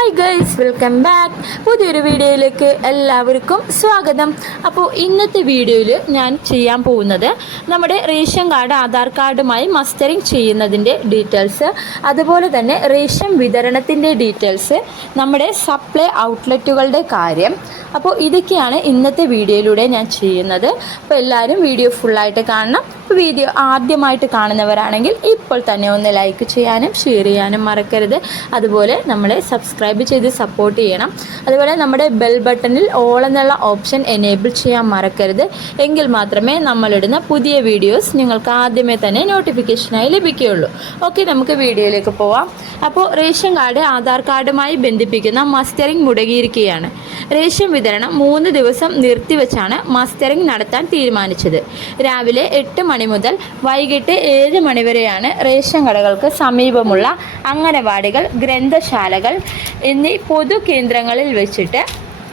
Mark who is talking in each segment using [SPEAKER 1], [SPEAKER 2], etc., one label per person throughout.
[SPEAKER 1] Hi girls welcome back പുതിയൊരു വീഡിയോയിലേക്ക് എല്ലാവർക്കും സ്വാഗതം. അപ്പോൾ ഇന്നത്തെ വീഡിയോയിൽ ഞാൻ ചെയ്യാൻ പോകുന്നത് നമ്മുടെ റേഷൻ കാർഡ് ആധാർ കാർഡുമായി മസ്റ്ററിങ് ചെയ്യുന്നതിന്റെ ഡീറ്റെയിൽസ് അതുപോലെ തന്നെ റേഷൻ വിതരണത്തിന്റെ ഡീറ്റെയിൽസ് നമ്മുടെ സപ്ലൈ ഔട്ട്ലെറ്റുകളുടെ കാര്യം. അപ്പോൾ ഇതൊക്കെയാണ് ഇന്നത്തെ വീഡിയോയിലൂടെ ഞാൻ ചെയ്യുന്നത്. അപ്പോൾ എല്ലാവരും വീഡിയോ ഫുള്ളായിട്ട് കാണണം. വീഡിയോ ആദ്യമായിട്ട് കാണുന്നവരാണെങ്കിൽ ഇപ്പോൾ തന്നെ ഒന്ന് ലൈക്ക് ചെയ്യാനും ഷെയർ ചെയ്യാനും മറക്കരുത്. അതുപോലെ നമ്മളെ സബ്സ്ക്രൈബ് ചെയ്ത് സപ്പോർട്ട് ചെയ്യണം. അതുപോലെ നമ്മുടെ ബെൽ ബട്ടണിൽ ഓൾ എന്നുള്ള ഓപ്ഷൻ എനേബിൾ ചെയ്യാൻ മറക്കരുത്. എങ്കിൽ മാത്രമേ നമ്മളിടുന്ന പുതിയ വീഡിയോസ് നിങ്ങൾക്ക് ആദ്യമേ തന്നെ നോട്ടിഫിക്കേഷനായി ലഭിക്കുകയുള്ളൂ. ഓക്കെ നമുക്ക് വീഡിയോയിലേക്ക് പോവാം. അപ്പോൾ റേഷൻ കാർഡ് ആധാർ കാർഡുമായി ബന്ധിപ്പിക്കുന്ന മസ്റ്ററിംഗ് മുടങ്ങിയിരിക്കുകയാണ്. റേഷൻ വിതരണം മൂന്ന് ദിവസം നിർത്തിവെച്ചാണ് മസ്റ്ററിംഗ് നടത്താൻ തീരുമാനിച്ചത്. രാവിലെ എട്ട് മണി മുതൽ വൈകിട്ട് ഏഴ് മണിവരെയാണ് റേഷൻ കടകൾക്ക് സമീപമുള്ള അംഗനവാടികൾ ഗ്രന്ഥശാലകൾ എന്നീ പൊതു കേന്ദ്രങ്ങളിൽ വെച്ചിട്ട്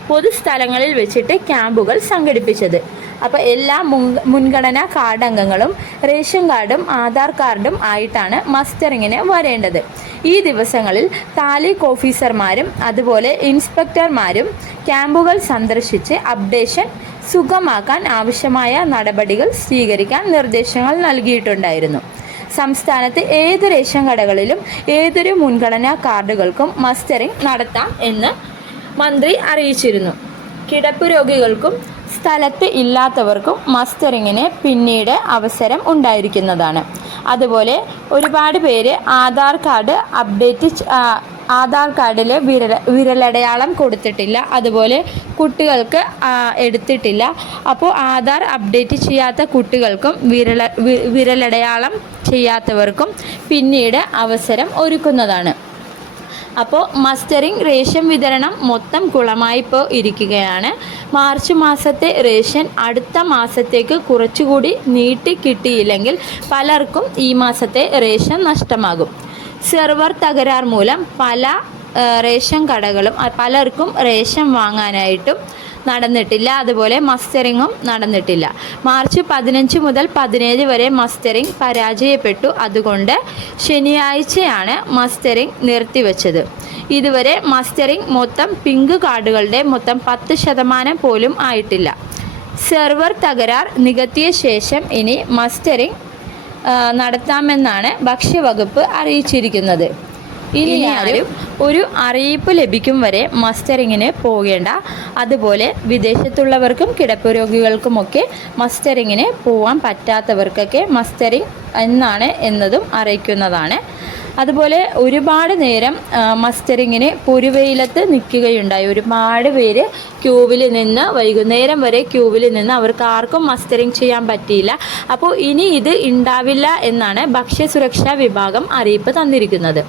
[SPEAKER 1] പൊതുസ്ഥലങ്ങളിൽ വെച്ചിട്ട് ക്യാമ്പുകൾ സംഘടിപ്പിച്ചത്. അപ്പോൾ എല്ലാ മുൻ- മുൻഗണനാ കാർഡ് അംഗങ്ങളും റേഷൻ കാർഡും ആധാർ കാർഡും ആയിട്ടാണ് മസ്റ്ററിങ്ങിന് വരേണ്ടത്. ഈ ദിവസങ്ങളിൽ താലൂക്ക് ഓഫീസർമാരും അതുപോലെ ഇൻസ്പെക്ടർമാരും ക്യാമ്പുകൾ സന്ദർശിച്ച് അപ്ഡേഷൻ സുഗമാക്കാൻ ആവശ്യമായ നടപടികൾ സ്വീകരിക്കാൻ നിർദ്ദേശങ്ങൾ നൽകിയിട്ടുണ്ടായിരുന്നു. സംസ്ഥാനത്ത് ഏത് റേഷൻ കടകളിലും ഏതൊരു മുൻഗണനാ കാർഡുകൾക്കും മസ്റ്ററിംഗ് നടത്താം എന്ന് മന്ത്രി അറിയിച്ചിരുന്നു. കിടപ്പ് രോഗികൾക്കും സ്ഥലത്ത് ഇല്ലാത്തവർക്കും മസ്റ്ററിങ്ങിന് പിന്നീട് അവസരം ഉണ്ടായിരിക്കുന്നതാണ്. അതുപോലെ ഒരുപാട് പേര് ആധാർ കാർഡ് അപ്ഡേറ്റ് ആധാർ കാർഡിൽ വിരൽ വിരലടയാളം കൊടുത്തിട്ടില്ല. അതുപോലെ കുട്ടികൾക്ക് എടുത്തിട്ടില്ല. അപ്പോൾ ആധാർ അപ്ഡേറ്റ് ചെയ്യാത്ത കുട്ടികൾക്കും വിരല വിരലടയാളം ചെയ്യാത്തവർക്കും പിന്നീട് അവസരം ഒരുക്കുന്നതാണ്. അപ്പോൾ മസ്റ്ററിംഗ് റേഷൻ വിതരണം മൊത്തം കുളമായി ഇപ്പോൾ ഇരിക്കുകയാണ്. മാർച്ച് മാസത്തെ റേഷൻ അടുത്ത മാസത്തേക്ക് കുറച്ചുകൂടി നീട്ടി കിട്ടിയില്ലെങ്കിൽ പലർക്കും ഈ മാസത്തെ റേഷൻ നഷ്ടമാകും. സെർവർ തകരാർ മൂലം പല റേഷൻ കടകളും പലർക്കും റേഷൻ വാങ്ങാനായിട്ടും നടന്നിട്ടില്ല. അതുപോലെ മസ്റ്ററിങ്ങും നടന്നിട്ടില്ല. മാർച്ച് പതിനഞ്ച് മുതൽ പതിനേഴ് വരെ മസ്റ്ററിംഗ് പരാജയപ്പെട്ടു. അതുകൊണ്ട് ശനിയാഴ്ചയാണ് മസ്റ്ററിംഗ് നിർത്തിവെച്ചത്. ഇതുവരെ മസ്റ്ററിംഗ് മൊത്തം പിങ്ക് കാർഡുകളുടെ മൊത്തം പത്ത് ശതമാനം പോലും ആയിട്ടില്ല. സെർവർ തകരാർ നികത്തിയ ശേഷം ഇനി മസ്റ്ററിംഗ് ആ, നടത്താമെന്നാണ് ഭക്ഷ്യവകുപ്പ് അറിയിച്ചിരിക്കുന്നത്. ഇനി ആരും ഒരു അറിയിപ്പ് ലഭിക്കും വരെ മസ്റ്ററിങ്ങിന് പോകേണ്ട. അതുപോലെ വിദേശത്തുള്ളവർക്കും കിടപ്പ് രോഗികൾക്കുമൊക്കെ മസ്റ്ററിങ്ങിന് പോകാൻ പറ്റാത്തവർക്കൊക്കെ മസ്റ്ററിങ് എന്നാണ് എന്നതും അറിയിക്കുന്നതാണ്. അതുപോലെ ഒരുപാട് നേരം മസ്റ്ററിങ്ങിന് പൊരുവെയിലത്ത് നിൽക്കുകയുണ്ടായി. ഒരുപാട് പേര് ക്യൂവിൽ നിന്ന് വൈകുന്നേരം വരെ ക്യൂവിൽ നിന്ന് അവർക്ക് ആർക്കും മസ്റ്ററിങ് ചെയ്യാൻ പറ്റിയില്ല. അപ്പോൾ ഇനി ഇത് ഉണ്ടാവില്ല എന്നാണ് ഭക്ഷ്യസുരക്ഷാ വിഭാഗം അറിയിപ്പ് തന്നിരിക്കുന്നത്.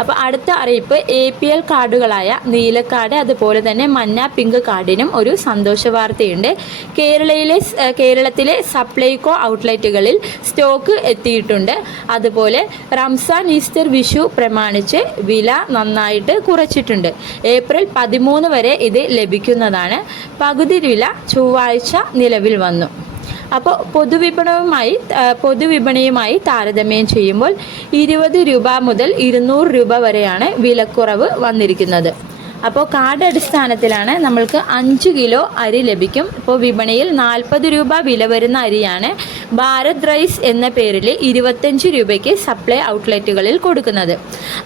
[SPEAKER 1] അപ്പോൾ അടുത്ത അറിയിപ്പ് എ പി എൽ കാർഡുകളായ നീലക്കാർഡ് അതുപോലെ തന്നെ മഞ്ഞ പിങ്ക് കാർഡിനും ഒരു സന്തോഷ വാർത്തയുണ്ട്. കേരളയിലെ കേരളത്തിലെ സപ്ലൈകോ ഔട്ട്ലെറ്റുകളിൽ സ്റ്റോക്ക് എത്തിയിട്ടുണ്ട്. അതുപോലെ റംസാൻ ഈസ്റ്റർ വിഷു പ്രമാണിച്ച് വില നന്നായിട്ട് കുറച്ചിട്ടുണ്ട്. ഏപ്രിൽ പതിമൂന്ന് വരെ ഇത് ലഭിക്കുന്നതാണ്. പകുതി വില ചൊവ്വാഴ്ച നിലവിൽ വന്നു. അപ്പോൾ പൊതുവിപണവുമായി പൊതുവിപണിയുമായി താരതമ്യം ചെയ്യുമ്പോൾ ഇരുപത് രൂപ മുതൽ ഇരുന്നൂറ് രൂപ വരെയാണ് വിലക്കുറവ് വന്നിരിക്കുന്നത്. അപ്പോൾ കാർഡ് അടിസ്ഥാനത്തിലാണ് നമ്മൾക്ക് അഞ്ച് കിലോ അരി ലഭിക്കും. ഇപ്പോൾ വിപണിയിൽ നാൽപ്പത് രൂപ വില വരുന്ന അരിയാണ് ഭാരത് റൈസ് എന്ന പേരിൽ ഇരുപത്തഞ്ച് രൂപയ്ക്ക് സപ്ലൈ ഔട്ട്ലെറ്റുകളിൽ കൊടുക്കുന്നത്.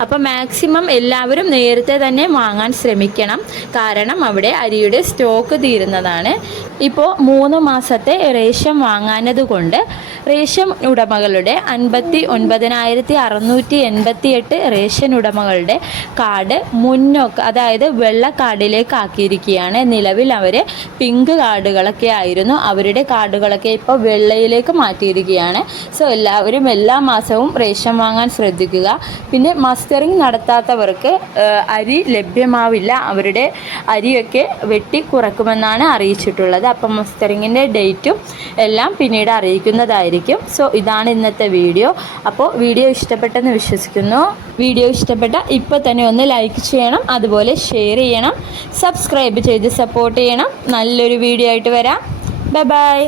[SPEAKER 1] അപ്പോൾ മാക്സിമം എല്ലാവരും നേരത്തെ തന്നെ വാങ്ങാൻ ശ്രമിക്കണം. കാരണം അവിടെ അരിയുടെ സ്റ്റോക്ക് തീരുന്നതാണ്. ഇപ്പോൾ മൂന്ന് മാസത്തെ റേഷൻ വാങ്ങാനത് കൊണ്ട് റേഷൻ ഉടമകളുടെ അൻപത്തി ഒൻപതിനായിരത്തി അറുന്നൂറ്റി എൺപത്തി എട്ട് റേഷൻ ഉടമകളുടെ കാർഡ് മുന്നോക്ക അതായത് വെള്ള കാർഡിലേക്ക് ആക്കിയിരിക്കുകയാണ് നിലവിൽ അവർ പിങ്ക് കാർഡുകളൊക്കെ ആയിരുന്നു. അവരുടെ കാർഡുകളൊക്കെ ഇപ്പോൾ വെള്ളയിലേക്ക് മാറ്റിയിരിക്കുകയാണ്. സോ എല്ലാവരും എല്ലാ മാസവും റേഷൻ വാങ്ങാൻ ശ്രദ്ധിക്കുക. പിന്നെ മസ്റ്ററിങ് നടത്താത്തവർക്ക് അരി ലഭ്യമാവില്ല. അവരുടെ അരിയൊക്കെ വെട്ടി കുറക്കുമെന്നാണ് അറിയിച്ചിട്ടുള്ളത്. അപ്പം മസ്റ്ററിങ്ങിന്റെ ഡേറ്റും എല്ലാം പിന്നീട് അറിയിക്കുന്നതായിരിക്കും. സോ ഇതാണ് ഇന്നത്തെ വീഡിയോ അപ്പോൾ വീഡിയോ ഇഷ്ടപ്പെട്ടെന്ന് വിശ്വസിക്കുന്നു. വീഡിയോ ഇഷ്ടപ്പെട്ട ഇപ്പോൾ തന്നെ ഒന്ന് ലൈക്ക് ചെയ്യണം. അതുപോലെ ഷെയർ ചെയ്യണം. സബ്സ്ക്രൈബ് ചെയ്ത് സപ്പോർട്ട് ചെയ്യണം. നല്ലൊരു വീഡിയോ ആയിട്ട് വരാം. Bye bye